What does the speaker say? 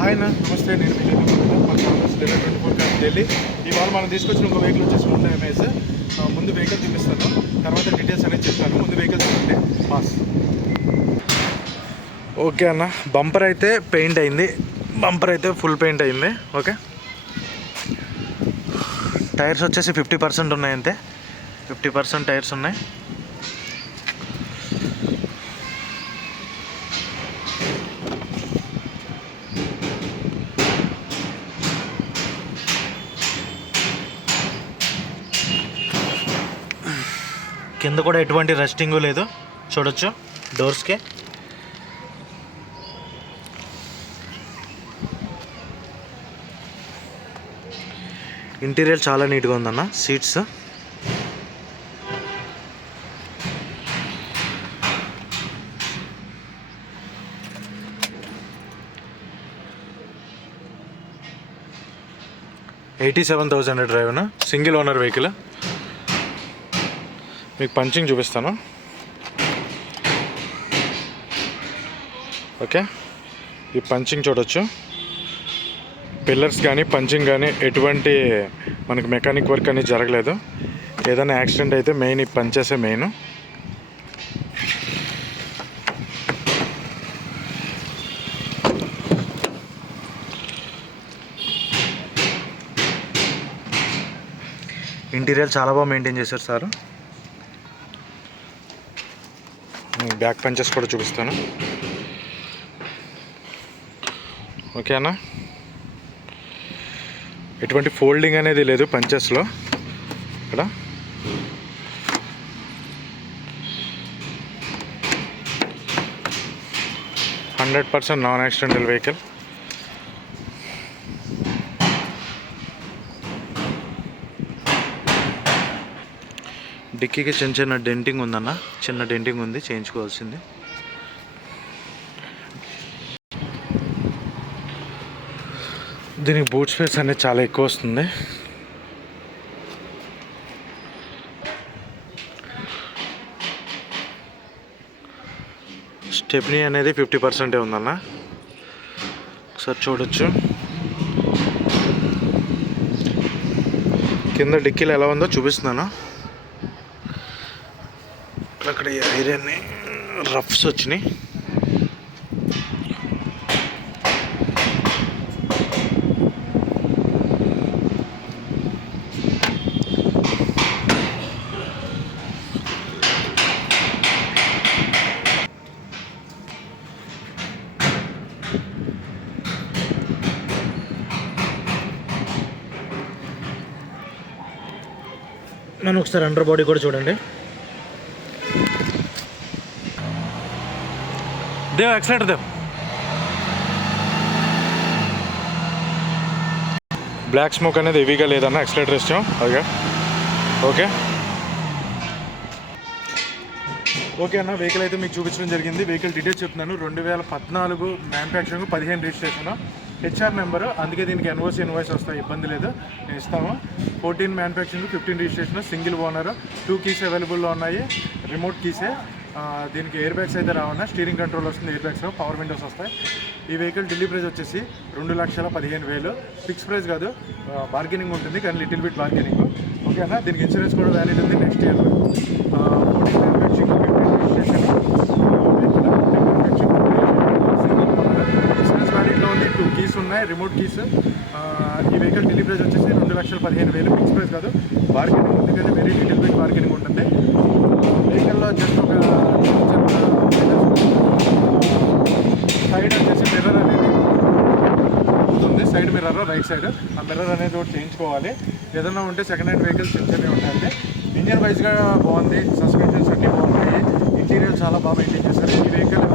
హాయ్ అన్న, నమస్తే. నేను మన కాంగ్రెస్ 24 ఢిల్లీ. ఇవాళ మనం తీసుకొచ్చిన ఒక వెహికల్ వచ్చేసి హోండా ఎంఏఎస్. ముందు వెహికల్ చూపిస్తాను, తర్వాత డీటెయిల్స్ అనేది చెప్తాను. ముందు వెహికల్ చూడండి బాస్. ఓకే అన్న, బంపర్ అయితే పెయింట్ అయింది. బంపర్ అయితే ఫుల్ పెయింట్ అయింది. ఓకే, టైర్స్ వచ్చేసి 50% ఉన్నాయి, అంతే. 50% టైర్స్ ఉన్నాయి. కింద కూడా ఎటువంటి రస్టింగ్ లేదు, చూడొచ్చు డోర్స్కి. ఇంటీరియర్ చాలా నీట్గా ఉందన్న. సీట్స్ $87,000 డ్రైవ్ను, సింగిల్ ఓనర్ వెహికల్. మీకు పంచింగ్ చూపిస్తాను. ఓకే, ఈ పంచింగ్ చూడొచ్చు. పిల్లర్స్ కానీ పంచింగ్ కానీ ఎటువంటి మనకి మెకానిక్ వర్క్ అనేది జరగలేదు. ఏదైనా యాక్సిడెంట్ అయితే మెయిన్ ఈ పంచేసే మెయిన్. ఇంటీరియర్ చాలా బాగా మెయింటైన్ చేశారు సార్. బ్యాక్ పంచెస్ కూడా చూపిస్తాను. ఓకే అన్న, ఎటువంటి ఫోల్డింగ్ అనేది లేదు పంచెస్లో. ఇక్కడ 100% నాన్ యాక్సిడెంటల్ వెహికల్. డిక్కీకి చిన్న చిన్న డెంటింగ్ ఉందన్న, చిన్న డెంటింగ్ ఉంది, చేయించుకోవాల్సింది. దీనికి బూట్ స్పేస్ అనేది చాలా ఎక్కువ వస్తుంది. స్టెప్నీ అనేది 50% ఉందన్న, ఒకసారి చూడొచ్చు. కింద డిక్కీలు ఎలా ఉందో చూపిస్తున్నాను. అక్కడ ఐరన్ రఫ్స్ వచ్చినాయి. మనం ఒకసారి అండర్ బాడీ కూడా చూడండి. దేవ్ ఎక్సలెంటర్ దేవ్. బ్లాక్ స్మోక్ అనేది హెవీగా లేదన్న, ఎక్సలెంటర్ ఇష్టం. ఓకే ఓకే ఓకే అన్న, వెహికల్ అయితే మీకు చూపించడం జరిగింది. వెహికల్ డీటెయిల్స్ చెప్తున్నాను. 2014 మ్యానుఫ్యాక్చరింగ్, 15 రిజిస్ట్రేషన్, హెచ్ఆర్ నెంబరు. అందుకే దీనికి ఇన్వాయిస్ వస్తాయి, ఇబ్బంది లేదు, నేను ఇస్తాము. 14 మ్యానుఫ్యాక్చరింగ్, 15 రిజిస్ట్రేషన్, సింగిల్ ఓనర్, 2 కీస్ అవైలబుల్లో ఉన్నాయి, రిమోట్ కీసే. దీనికి ఎయిర్ బ్యాగ్స్ అయితే రావన్నా, స్టీరింగ్ కంట్రోల్ వస్తుంది, ఎయిర్ బ్యాగ్స్, పవర్ విండోస్ వస్తాయి. ఈ వెహికల్ ఢిల్లీ ప్రైస్ వచ్చేసి 2,15,000. ఫిక్స్ ప్రైస్ కాదు, బార్గెనింగ్ ఉంటుంది, కానీ లిటిల్ బిట్ బార్గెనింగ్. ఓకే అన్న, దీనికి ఇన్సూరెన్స్ కూడా వ్యాలిడ్ ఉంది next year. 14 manufacturing, 15 registration, insurance వ్యాలిడ్లో ఉంది, 2 కీస్ ఉన్నాయి, రిమోట్ కీస్. ఈ వెహికల్ ఢిల్లీ ప్రైస్ వచ్చేసి 2,15,000. ఫిక్స్ ప్రైస్ కాదు, బార్గెనింగ్ ఉంది, కానీ వెరీ లిటిల్ బిట్ బార్గెనింగ్ ఉంటుంది. వెహికల్లో జస్ట్ ఒక సైడ్ వచ్చేసి మిర్రర్ అనేది ఉంటుంది, సైడ్ మిర్రర్ రైట్ సైడ్, ఆ మిర్రర్ అనేది ఒకటి చేయించుకోవాలి. ఏదైనా ఉంటే సెకండ్ హ్యాండ్ వెహికల్స్ చిన్నవి ఉంటాయంటే. ఇంజిన్ వైజ్గా బాగుంది, సస్పెన్షన్స్ అన్నీ బాగున్నాయి, ఇంటీరియర్ చాలా బాగా మెయింటైన్ చేశారు. ఈ వెహికల్